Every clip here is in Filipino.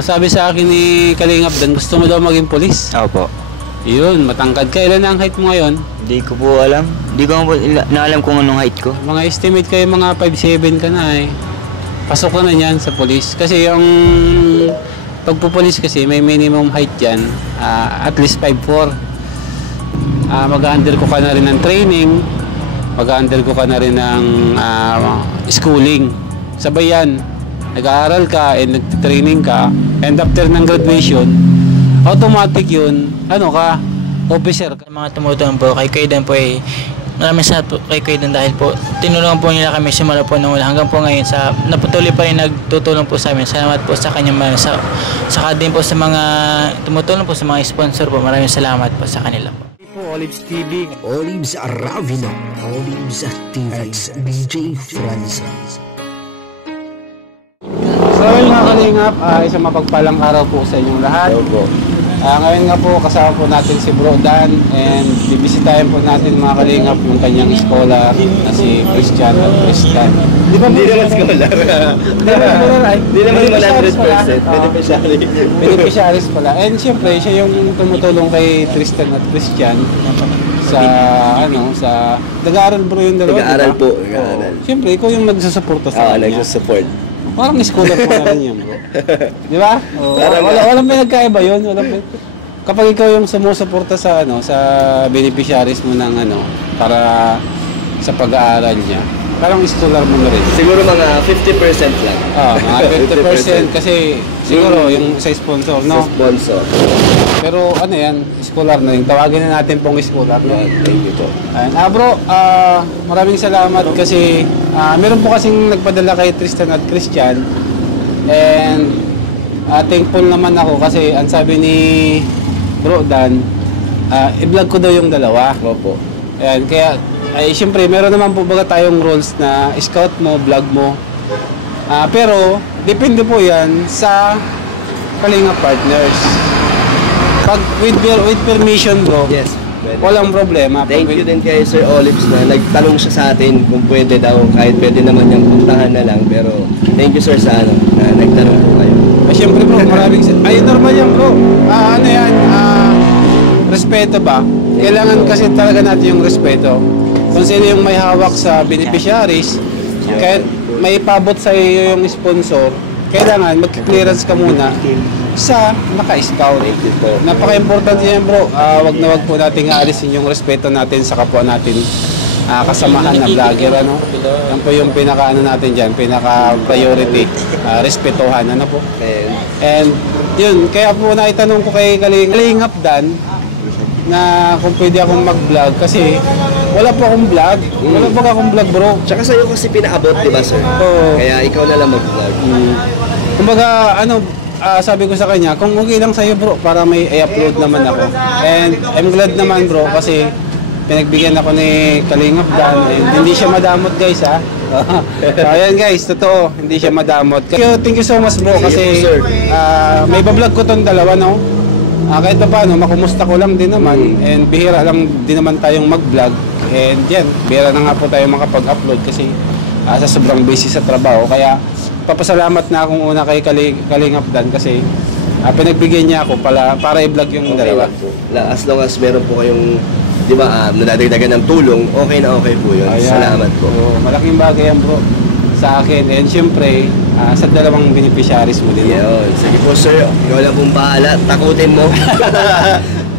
Nasabi sa akin ni Kalingap Dan, gusto mo daw maging pulis. Opo. Yun, matangkad ka. Ilan na ang height mo ngayon? Hindi ko po alam. Hindi ko po naalam kung anong height ko. Mga estimate kayo, mga 5'7" ka na eh. Pasok ka na yan sa pulis. Kasi yung pagpupulis kasi may minimum height yan. At least 5'4". Mag-undergo ka na rin ng training. Mag-undergo ka na rin ng schooling. Sabay yan. Nag-aaral ka and nag-training ka. And after ng graduation, automatic yun, ano ka, officer ka. Mga tumutulong po kay Kaydan po maraming salamat po kay Kaydan dahil po tinulungan po nila kami simula po nung hanggang po ngayon sa napatuloy pa rin nagtutulong po sa amin. Salamat po sa kanyang saka din po sa mga tumutulong po sa mga sponsor po. Maraming salamat po sa kanila po. Olives TV. Olives Aravino. Olives TV. BJ Francis. So yun mga Kalingap, isang mapagpalang araw po sa inyong lahat. Ngayon nga po kasama po natin si Bro Dan and bibisitahin po natin mga Kalingap yung kanyang scholar na si Christian at Tristan. Hindi naman scholar. Hindi naman 100%. Beneficiaries pala. And siyempre siya yung tumutulong kay Tristan at Christian sa nag-aaral bro yung dalawa. Nag-aaral po. Nag-aaral. Siyempre ikaw yung nagsusuporta sa kanya. Nagsusupport. Parang scholar po na rin yan, bro. Di ba? Walang pinagkaiba yun. Kapag ikaw yung sumusuporta sa sa beneficiaries mo ng para sa pag-aaral niya, parang scholar mo na rin. Siguro mga 50% lang. Mga 50% kasi siguro yung sa sponsor, no? Sa sponsor. Pero yan, scholar na rin. Tawagin na natin pong scholar. No? Thank you po. Bro, maraming salamat kasi meron po kasing nagpadala kay Tristan at Christian and thankful naman ako kasi ang sabi ni Bro Dan, i-vlog ko daw yung dalawa. Opo. Ayan, kaya siyempre meron naman po baga tayong roles na scout mo, vlog mo. Pero depende po yan sa Kalingap partners. Pag with permission bro, Yes. walang problema. Thank you din kay Sir Olives na nagtanong siya sa atin kung pwede daw, kahit pwede naman niyang puntahan na lang. Pero thank you sir sa na nagtanong po kayo. Siyempre bro, maraming normal yan bro. Respeto ba? Kailangan kasi talaga natin yung respeto. Kung sino yung may hawak sa beneficiaries, kahit may pabot sa iyo yung sponsor, kailangan mag-clearance ka muna sa naka-scout. Napaka-importante yan bro. Wag na wag po natin aalisin yung respeto natin sa kapwa natin kasamahan na vlogger. Yan po yung pinaka natin dyan, pinaka-priority. Respetuhan. Po? And yun, kaya po naitanong ko kay Kalingap Dan na kung pwede akong mag-vlog kasi wala po akong vlog. Wala po akong vlog bro. Tsaka sa'yo kasi pinaabot, di ba sir? Kaya ikaw na lang mag-vlog. Kumbaga, sabi ko sa kanya, kung okay lang sa'yo bro, para may i-upload naman ako. And I'm glad naman bro, kasi pinagbigyan ako ni Kalingap Dan. Hindi siya madamot guys ha. So, ayan guys, totoo, hindi siya madamot. Thank you so much bro, kasi may bablog ko tong dalawa no. Kahit pa paano, makumusta ko lang din naman. And bihira lang din naman tayong mag-vlog. And yan, bihira na nga po tayo makapag-upload kasi sa sobrang busy sa trabaho. Kaya papasalamat na akong una kay Kalingap Dan kasi pinagbigyan niya ako para i-vlog yung dalawa. As long as meron po kayong, di ba, nadadagdagan ng tulong, okay na okay po yun. Ayan. Salamat po. So, malaking bagay yan bro sa akin. And syempre, sa dalawang beneficiaries mo din. Yun. Sige po sir, ikaw lang pong bahala. Takutin mo.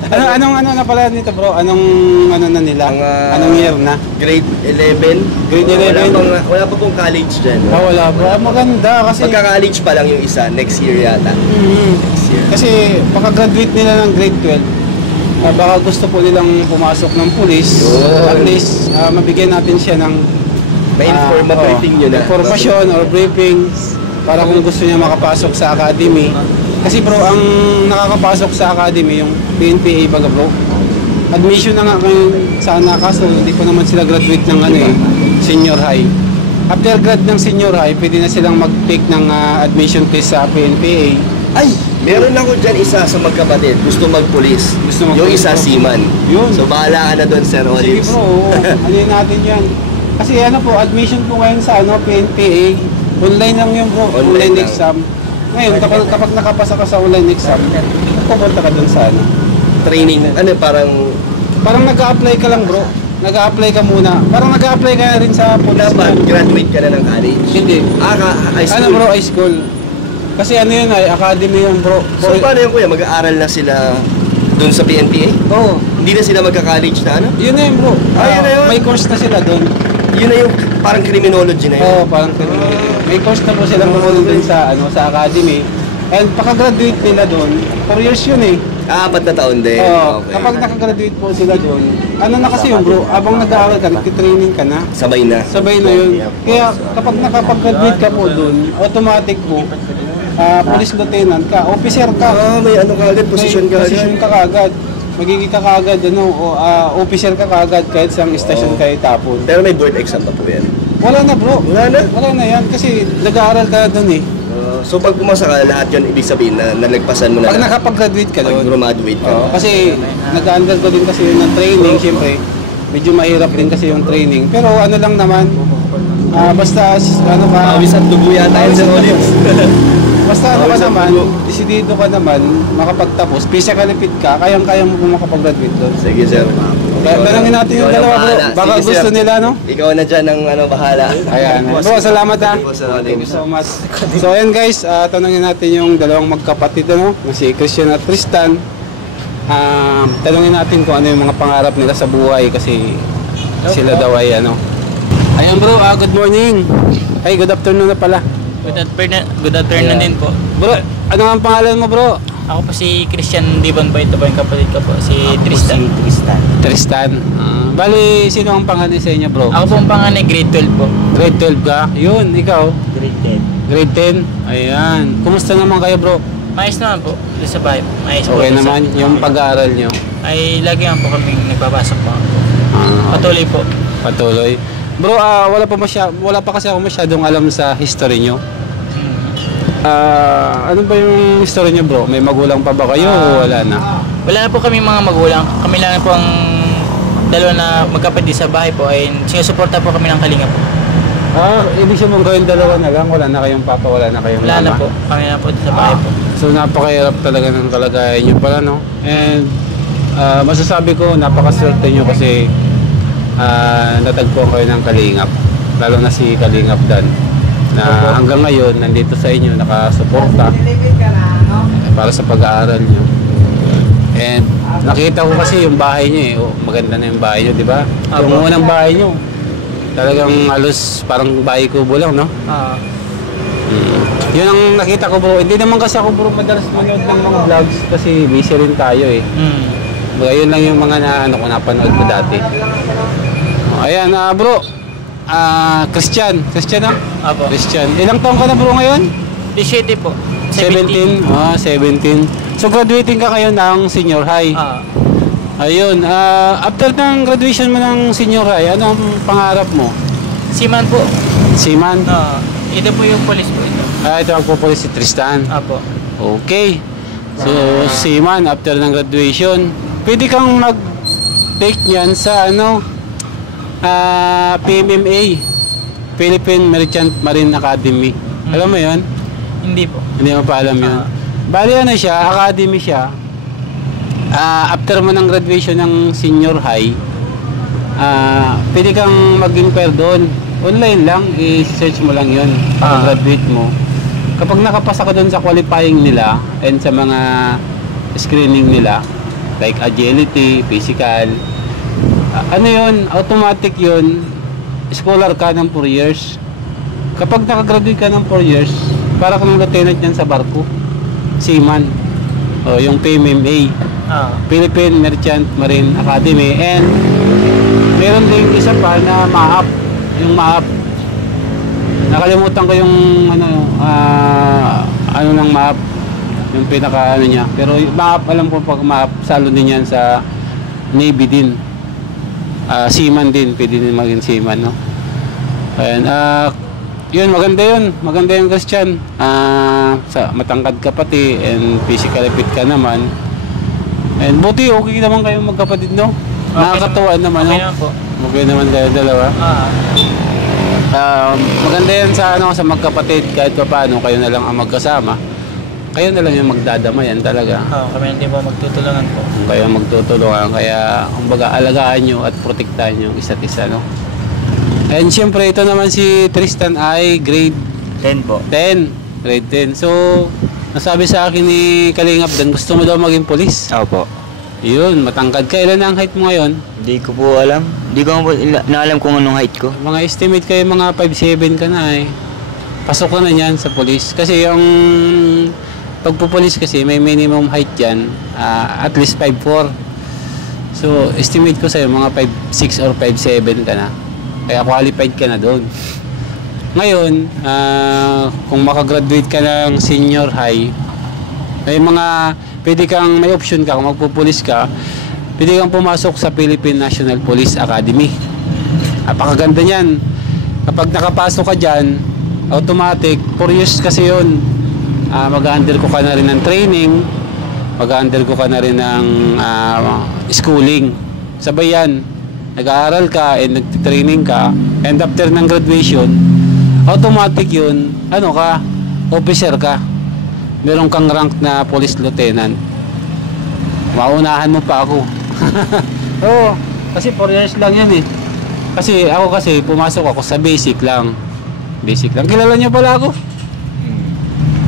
Anong na pala nito bro? Anong na nila? Anong year na? Grade 11. Grade 11? Wala pa pong college dyan. Wala bro. Maganda kasi magka-college pa lang yung isa. Next year yata. Next year. Kasi makagraduate nila ng grade 12. Baka gusto po nilang pumasok ng police. At least mabigyan natin siya ng ma-briefing nyo na. Information or briefing para kung gusto niya makapasok sa academy. Kasi bro, ang nakakapasok sa academy yung PNPA baga bro. Admission na nga ngayon sana kaso hindi pa naman sila graduate ng senior high. After grad ng senior high, pwede na silang mag-take ng admission test sa PNPA. Ay! Meron ako dyan isa sa magkapatid. Gusto mag-police. Yung isa seaman. Yun. So bahala ka na doon Sir Olives. Sige bro, ano natin yan. Kasi admission po ngayon sa PNPA, online lang yun bro, online exam. Ngayon, kapag nakapasa ka sa online exam, pupunta ka dun sa ano. Training, Parang nag-a-apply ka lang bro. Nag-a-apply ka muna. Parang nag-a-apply ka na rin sa police. dapat graduate ka na ng college. Hindi. High school. Ano bro, high school. Kasi ano yun ay, academy yun bro. So paano yun kuya, mag-aaral na sila dun sa PNPA? Oo. Hindi na sila magka-college na ano? Yun na yun bro. Yun na yun. May course na sila doon. Yun na yung parang criminology na yun. Oo, parang criminology. May course na po silang makulong din sa, sa academy. And pagka-graduate nila doon, 4 years yun eh. 4 na taon din. Oo, Okay. kapag nakagraduate po sila doon, ano na kasi yun bro, habang nag-aaral ka, nag-training ka na, Sabay na. sabay na yun. Kaya kapag nakapag-graduate ka po doon, automatic po, police lieutenant ka, officer ka. May ano ka agad, position ka Position agad. ka kaagad. Magiging ka kaagad, officer ka kaagad kahit sa istasyon kayo tapon. Pero may board exam pa po yan. Wala na bro. Wala na? Wala na yan kasi nag-aaral ka doon eh. So pag pumasa ka, lahat yun ibig sabihin na nalagpasan mo na. Pag nakapag-graduate ka Pag doon. graduate ka. Oo, kasi nag-under ko din kasi yun ng training, siyempre. Medyo mahirap din kasi yung training. Pero ano lang naman, basta ano ka, Pawis at dugo yata yun sa Olives. basta ano ka Pawis at naman, dugo. desidido ka naman, makapagtapos, physically fit ka, kayang-kaya mo kung makapag-graduate doon. Sige sir. Tanungin natin yung Ikaw na dalawa bro, bahala. baka Sige, gusto sir. nila no? Ikaw na dyan ang bahala. Ayan. Bro, salamat ha. Sige po, sir. Thank you so much. So ayan guys, tanungin natin yung dalawang magkapatid ano, na si Christian at Tristan. Tanungin natin kung ano yung mga pangarap nila sa buhay kasi sila daw ay ano. Ayan bro, good morning. Ay, good afternoon na pala. Good afternoon din po. Bro, ano ang pangalan mo bro? Ako po si Christian Dibon po, ito po yung kapatid ko po, si Tristan. Tristan. Bali, sino ang pangalan sa inyo bro? Ako po ang panganay, grade 12 po. Grade 12 ka? Yun, ikaw? Grade Grade 10? Ayan. Kumusta naman kayo bro? Maayos naman po, doon sa bahay. Maayos po. Okay doon sa- naman yung pag-aaral nyo? Ay, lagi naman po kami nagpapasok po. Ah, Patuloy po. Patuloy. Bro, wala pa kasi ako masyadong alam sa history nyo. Ano ba yung history nyo bro? May magulang pa ba kayo o wala na? Wala na po kami mga magulang. Kami lang po ang dalawa na magkapatid sa bahay po ay sinusuporta po kami ng kalinga po. Ibig sabihin kayong dalawa na lang, wala na kayong papa, wala na kayong Wala mama? na po. Kami na po sa bahay po. So napakahirap talaga ng kalagayan nyo pala no? And masasabi ko napakaswerte nyo kasi natagpuan kayo ng Kalingap. Lalo na si Kalingap Dan na hanggang ngayon nandito sa inyo nakasuporta para sa pag-aaral nyo. And nakita ko kasi yung bahay nyo eh. Maganda na yung bahay nyo, di ba? Yung unang bahay nyo talagang halos parang bahay kubo lang, no? Yun ang nakita ko bro. Hindi naman kasi ako bro madalas manood ng mga vlogs kasi busy rin tayo eh. Baga yun lang yung mga napanood ko dati. Ayan bro. Christian na? Apo. Christian. Ilang taon ka na bro ngayon? 17 po. 17. 17. So graduating ka ngayon ng senior high. Ayun. After ng graduation mo ng senior high, ano ang pangarap mo? Seaman po. Seaman? Ito po yung police po ito. Ito ang pupulis si Tristan. Apo. Okay. So, seaman after ng graduation, pwede kang mag-take niyan sa PMMA, Philippine Merchant Marine Academy. Alam mo 'yon? Hindi po. Hindi mo pa alam 'yon. Bali ano siya, academy siya. After mo ng graduation ng senior high, pwede kang mag-inquire doon. Online lang, i-search mo lang 'yon. Pag-graduate mo. Kapag nakapasa ka doon sa qualifying nila and sa mga screening nila, like agility, physical, ano yun, automatic yun, scholar ka ng 4 years. Kapag nakagraduate ka ng 4 years, para kang lieutenant yan sa barko, seaman, o yung PMMA, Philippine Merchant Marine Academy. And meron din isa pa na MAAP, yung MAAP. Nakalimutan ko yung ano ng MAAP, yung pinaka niya. Pero yung MAAP, alam ko pag MAAP, salo din yan sa Navy din. Seaman din, pwede din maging seaman, no? Ayan, yun, maganda yung Christian. Matangkad ka pati and physically fit ka naman. And buti, okay naman kayong magkapatid, no? Nakakatuwa naman, no? Okay naman po. Okay naman kayo dalawa. Maganda yan sa magkapatid, kahit pa paano kayo na lang ang magkasama. kayo na lang yung magdadamayan talaga. Kami din po magtutulungan po. Kayo magtutulungan, kaya kumbaga alagaan nyo at protektahan nyo isa't isa, no? And syempre ito naman si Tristan ay grade 10 po. 10. Grade 10. So, nasabi sa akin ni Kalingap Dan, gusto mo daw maging pulis. Opo. Yun, matangkad ka. Ilan ang height mo ngayon? Hindi ko po alam. Hindi ko po naalam kung anong height ko. Mga estimate kayo, mga 5'7" ka na eh. Pasok ka na yan sa pulis. Kasi yung pagpupulis kasi may minimum height yan, at least 5'4". So, estimate ko sa'yo, mga 5'6" or 5'7" ka na. Kaya qualified ka na doon. Ngayon, kung makagraduate ka ng senior high, may option ka, kung magpupulis ka, pwede kang pumasok sa Philippine National Police Academy. Napakaganda niyan. Kapag nakapasok ka dyan, automatic, 4 years kasi yun. Mag-undergo ka na rin ng training, mag-undergo ka na rin ng schooling. Sabay yan. Nag-aaral ka and nag-training ka, and after ng graduation, automatic yun, officer ka. Meron kang rank na police lieutenant. Maunahan mo pa ako. Oo, kasi 4 years lang yan eh. Kasi pumasok ako sa basic lang. Basic lang. Kilala niyo pala ako?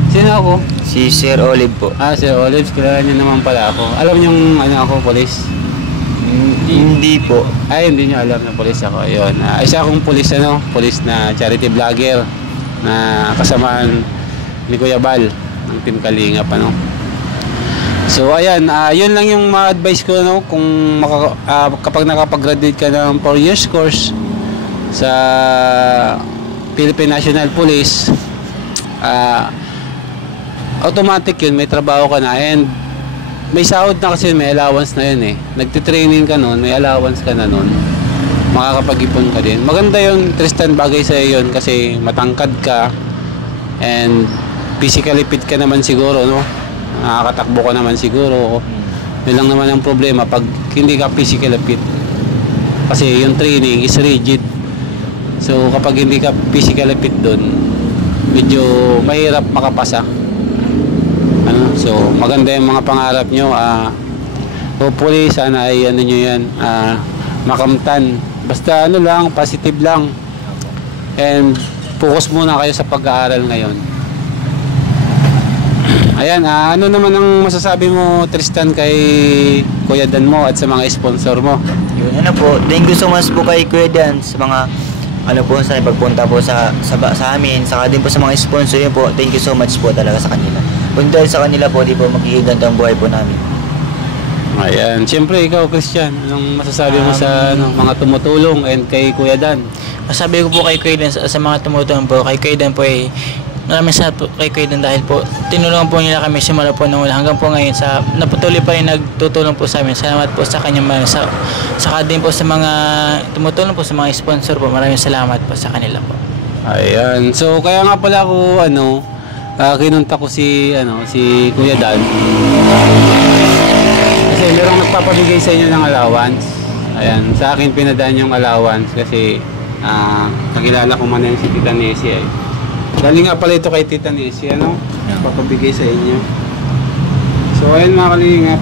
Sino ako? Si Sir Olive po. Sir Olive, kilala niyo naman pala ako. Alam niyo ako, police? Hindi po. Hindi niyo alam na police ako. Ayun. Isa akong police na charity vlogger na kasamaan ni Kuya Bal ng Team Kalingap, So ayan, yun lang yung ma-advise ko, kung kapag nakapag-graduate ka ng 4 years course sa Philippine National Police, automatic yun, may trabaho ka na and may sahod na kasi, may allowance na yun eh. Nagtitraining ka nun, may allowance ka na nun, makakapag-ipon ka din. Maganda yun, Tristan, bagay sa'yo yun kasi matangkad ka and physically fit ka naman siguro, nakakatakbo ka naman siguro. Yun lang naman ang problema pag hindi ka physically fit, kasi yung training is rigid. So kapag hindi ka physically fit dun, medyo mahirap makapasa. So maganda yung mga pangarap nyo. Hopefully sana ay nyo yan, makamtan. Basta lang, positive lang. And focus muna kayo sa pag-aaral ngayon. Ayan, ano naman ang masasabi mo, Tristan, kay Kuya Dan mo at sa mga sponsor mo? Yun, thank you so much po kay Kuya Dan sa mga sa pagpunta po sa amin, saka din po sa mga sponsor yun po. Thank you so much po talaga sa kanila. Kung dahil sa kanila po, di po magiganda ang buhay po namin. Ayan, siyempre ikaw, Christian, anong masasabi mo sa mga tumutulong and kay Kuya Dan? Masabi ko po kay Kuya Dan, sa mga tumutulong po, kay Kuya Dan po maraming salamat po kay Kuya Dan dahil po tinulungan po nila kami simula po nung wala hanggang po ngayon, napatuloy pa rin nagtutulong po sa amin. Salamat po sa kanyang saka din po sa mga tumutulong po sa mga sponsor po. Maraming salamat po sa kanila po. Ayan, so kaya nga pala ako kinunta ko si Kuya Dan kasi merong nagpapabigay sa inyo ng allowance. Ayan, sa akin pinadaan yung allowance kasi nakilala ko man yung si Tita Nessie eh. Galing nga pala ito kay Tita Nessie, papabigay sa inyo. So ayun mga kalingap,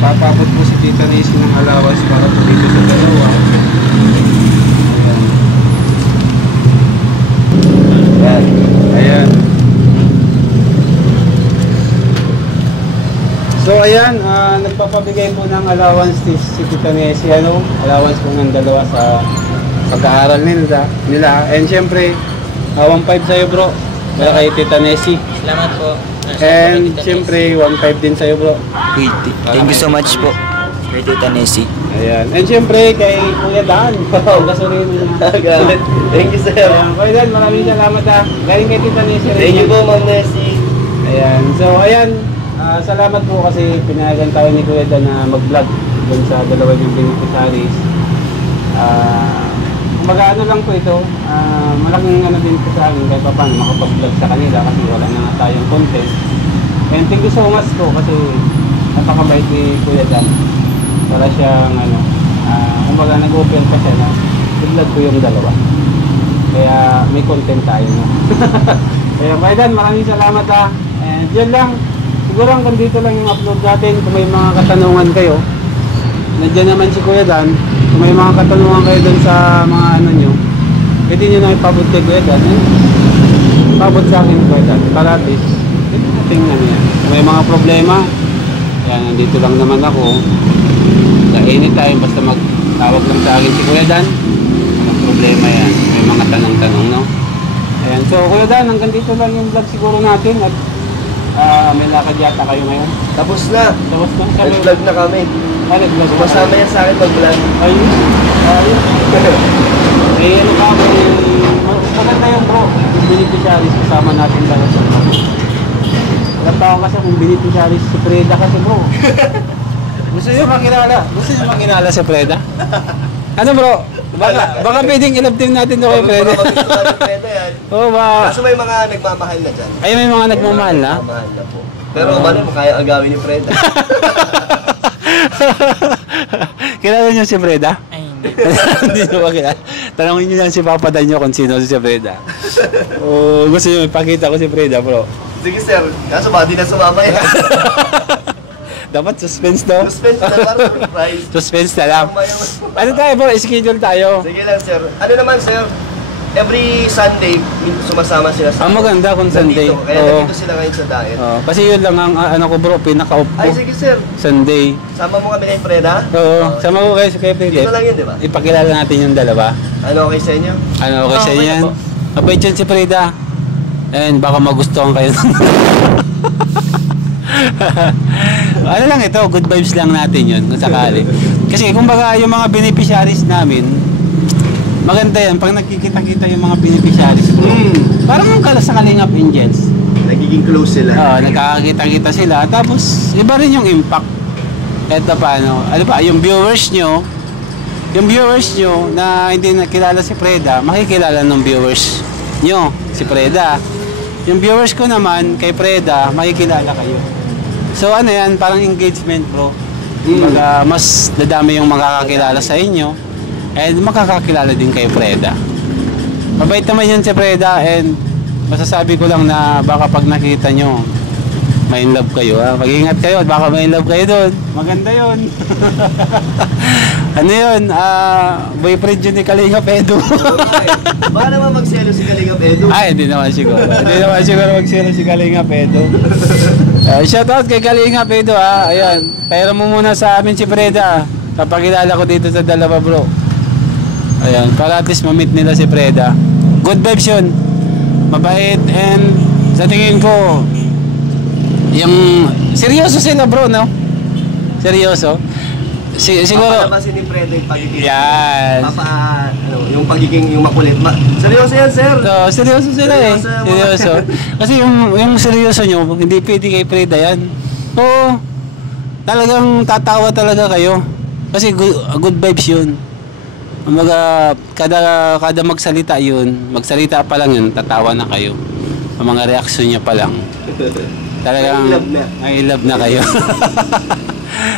papabot po si Tita Nessie ng allowance para po dito sa dalawa. Ayan. So ayan, nagpapabigay po ng allowance si Tita Nessie, allowance po ng dalawa sa pag-aaral nila. And syempre, 1.5 sa'yo bro, para kay Tita Nessie. Salamat po. And syempre, 1.5 din sa'yo bro. Thank you so much po kay Tita Nessie. Ayan. And syempre, kay Kuya Dan. Gasolina na. Gamit. Thank you, sir. Ayan. Kuya Dan, maraming salamat Galing kay Tita Nessie. Thank you po, Ma'am Nessie. Ayan. So ayan, salamat po kasi pinayagan tayo ni Kuya Dan na mag-vlog dun sa dalawa yung beneficiaries. Mag-ano lang po ito, malaking din po sa amin kahit pa paano makapag-vlog sa kanila kasi wala na nga tayong content. And thank you so much po kasi napakabait ni Kuya Dan. Para siyang kumbaga nag-open pa siya na i-vlog ko yung dalawa. Kaya may content tayo. Ayun, Kuya Dan, maraming salamat ha. And yun lang. Siguro hanggang dito lang yung upload natin. Kung may mga katanungan kayo, nandiyan naman si Kuya Dan. Kung may mga katanungan kayo dun sa mga ano nyo, pwede nyo na ipabot kay Kuya Dan. Ipabot sa akin Kuya Dan. Para at least, tingnan yan. Kung may mga problema, yan, nandito lang naman ako. Sa anytime, basta magtawag lang sa akin si Kuya Dan. Walang problema yan. May mga tanong-tanong, no? Ayan, so Kuya Dan, hanggang dito lang yung vlog siguro natin. At may lakad yata kayo ngayon. Tapos na. Tapos na. Nag-vlog na kami. Nag-vlog. Sumasama yan sa akin mag-vlog. Ayun. Ayun. Eh, ano ka, maganda yung bro. Yung beneficiaries kasama natin lang sa vlog. Alam pa ako kasi kung beneficiaries si Freda kasi bro. Gusto nyo makilala? Gusto nyo makilala si Freda? Ano bro? Baka pwedeng i-love team natin doon kay Freda. Oo ba? Kaso may mga nagmamahal na dyan. Ay, may mga nagmamahal na? Nagmamahal na po. Pero mali mo kaya agawin ni Freda. Kilala niyo si Freda? Ay, hindi. Hindi nyo ba kilala? Tanongin niyo lang si Papa Dan nyo kung sino si Freda. O gusto nyo ipakita ko si Freda bro? Sige sir, kaso ba di na sumama yan? Dapat suspense daw. Suspense na para surprise. Suspense na lang. Ano tayo bro? Schedule tayo. Sige lang sir. Ano naman sir? Every Sunday, sumasama sila sa... Maganda kung Sunday. Nandito. Kaya Oo. nandito sila ngayon sa diet. Kasi yun lang ang ano ko bro, pinaka-off ko. Ay sige sir, Sunday. sama mo kami kay Freda. Oo. Sama ko kayo kay Freda. Dito lang yun, di ba? Ipakilala natin yung dalawa. Ano okay sa inyo? Ano okay sa Okay inyo yan? na po. Mabait yun si Freda. And baka magustuhan kayo. Ano lang ito, good vibes lang natin yun kung sakali. Kasi kumbaga yung mga beneficiaries namin, maganda yan pag nakikita-kita yung mga beneficiaries. Parang ang kalas sa Kalingap Angels. Nagiging close sila. Oo, nagkakakita-kita sila. Tapos iba rin yung impact. Eto paano, ano ba, yung viewers nyo na hindi nakilala si Freda, makikilala ng viewers nyo, si Freda. Yung viewers ko naman, kay Freda, makikilala kayo. So ano yan, parang engagement bro. Kumbaga, mas dadami yung makakakilala sa inyo and makakakilala din kay Freda. Mabait naman yan si Freda and masasabi ko lang na baka pag nakita nyo, may in love kayo. Mag-ingat kayo, baka may in love kayo doon. Maganda yun. Ano yun? Boyfriend yun ni Kalingap Edu. Baka naman magselo si Kalingap Edu. Ay, hindi naman siguro. Hindi naman siguro magsira si Kalingap Edu. Shoutout kay Kalingap Edu ha. Ayan. Pero mo muna sa amin si Freda. Papakilala ko dito sa dalawa bro. Ayan. Para at least ma-meet nila si Freda. Good vibes yun. Mabait and sa tingin ko yung seryoso sila bro, no? Seryoso. Siguro Papalabasin ni Freda yung pagiging... Yan. Yung pagiging, yung makulit. Seryoso yan, sir. So, seryoso sila Seryoso. Seryoso. Kasi yung seryoso nyo, hindi pwede kay Freda yan. Oo. Talagang tatawa talaga kayo. Kasi good vibes yun. Kumbaga, kada magsalita yun, magsalita pa lang yun, tatawa na kayo. Ang mga reaksyon niya pa lang. Talagang I love na kayo.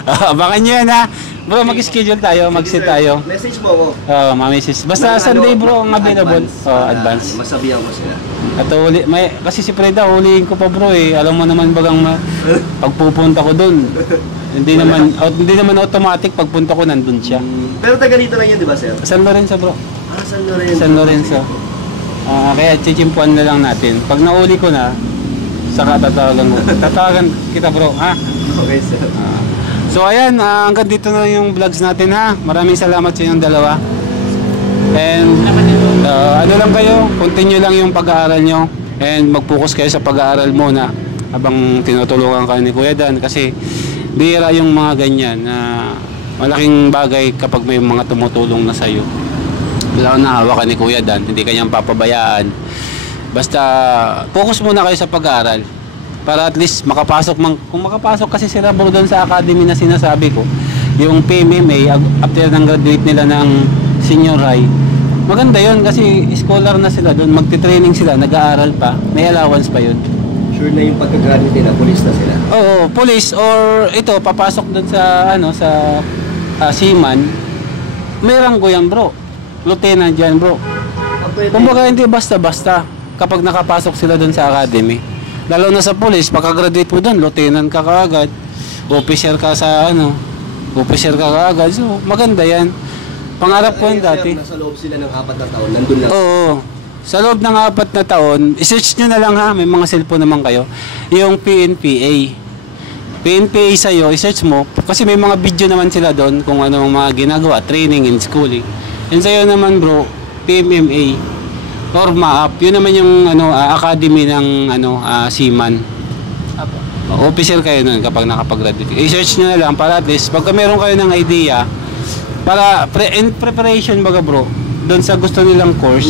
Abangan nyo yan ha. Bro, mag-schedule tayo, mag-sit tayo. Message mo ako. Oo, ma-message. Basta Sunday bro ang available. Advance. Masabihan ko sila. At kasi si Freda, huliin ko pa bro eh. Alam mo naman bagang pagpupunta ko doon. Hindi naman automatic pagpunta ko nandun siya. Pero taga dito lang yun, di ba, sir? San Lorenzo bro. San Lorenzo. San Lorenzo. Kaya chichimpuan na lang natin. Pag nauli ko na, saka tatawagan kita bro, ha? Okay, sir. So ayan, hanggang dito na yung vlogs natin ha. Maraming salamat sa inyong dalawa. And ano lang kayo, continue lang yung pag-aaral nyo. And mag-focus kayo sa pag-aaral muna habang tinutulungan kayo ni Kuya Dan. Kasi bihira yung mga ganyan na malaking bagay kapag may mga tumutulong na sa'yo. Wala na hawakan ni Kuya Dan, hindi kanyang papabayaan. Basta focus muna kayo sa pag-aaral. Para at least kung makapasok kasi sila bro doon sa academy na sinasabi ko, yung PMMA after ng graduate nila ng senior high, maganda yun kasi scholar na sila doon, magti-training sila, nag-aaral pa, may allowance pa yun. Sure na yung pagka-graduate nila, police na sila? Oo, police or ito, papasok doon sa seaman, may ranggo yan bro, lieutenant yan bro. Kumbaga hindi basta-basta. kapag nakapasok sila doon sa academy. Lalo na sa police, pagka-graduate mo doon, lieutenant ka kaagad, officer ka sa officer ka kaagad. So, maganda yan. Pangarap ko yan dati. Nasa loob sila ng 4 na taon, nandun lang. Oo. Sa loob ng 4 na taon, i-search nyo na lang ha, may mga cellphone naman kayo, yung PNPA. PNPA sa'yo, i-search mo, kasi may mga video naman sila doon kung ano mga ginagawa, training and schooling. Yun sa'yo naman bro, PMMA, Norma Up, yun naman yung academy ng seaman. Officer kayo nun kapag nakapag-graduate. I-search nyo na lang para at least, pagka meron kayo ng idea, para in preparation baga bro, doon sa gusto nilang course,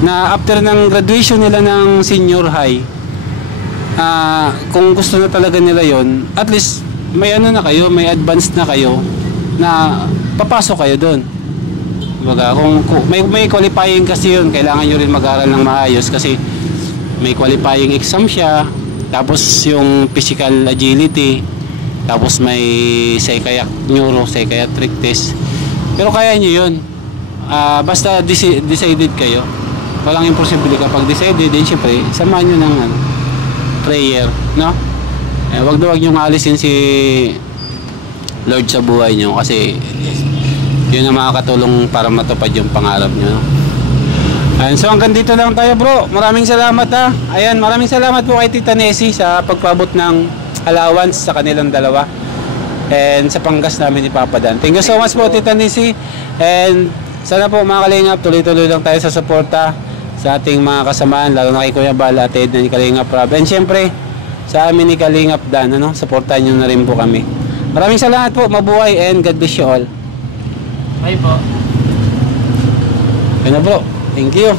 na after ng graduation nila ng senior high, kung gusto na talaga nila yon, at least may na kayo, may advanced na kayo na papasok kayo doon. Baga, kung may qualifying kasi yun, kailangan nyo rin mag-aral ng maayos kasi may qualifying exam siya, tapos yung physical agility, tapos may psychiatric test. Pero kaya nyo yun. Basta decided kayo. Walang imposible kapag decided, din syempre, samahan nyo ng prayer, no? Wag na wag nyo alisin si Lord sa buhay nyo kasi yun ang makakatulong para matupad yung pangarap nyo, no? Ayan, so hanggang dito lang tayo bro. Maraming salamat ha. Ayan, maraming salamat po kay Tita Nessie sa pagpabot ng allowance sa kanilang dalawa and sa panggas namin ni Papa Dan. Thank you so much po Tita Nessie, and sana po mga Kalingap, tuloy-tuloy lang tayo sa suporta sa ating mga kasamaan, lalo na kay Kuya Bal at Ed ni Kalingap Rob, and syempre sa amin ni Kalingap Dan, supportahan nyo na rin po kami. Maraming salamat po, mabuhay and God bless you all. Bye po. Ayun na bro, thank you.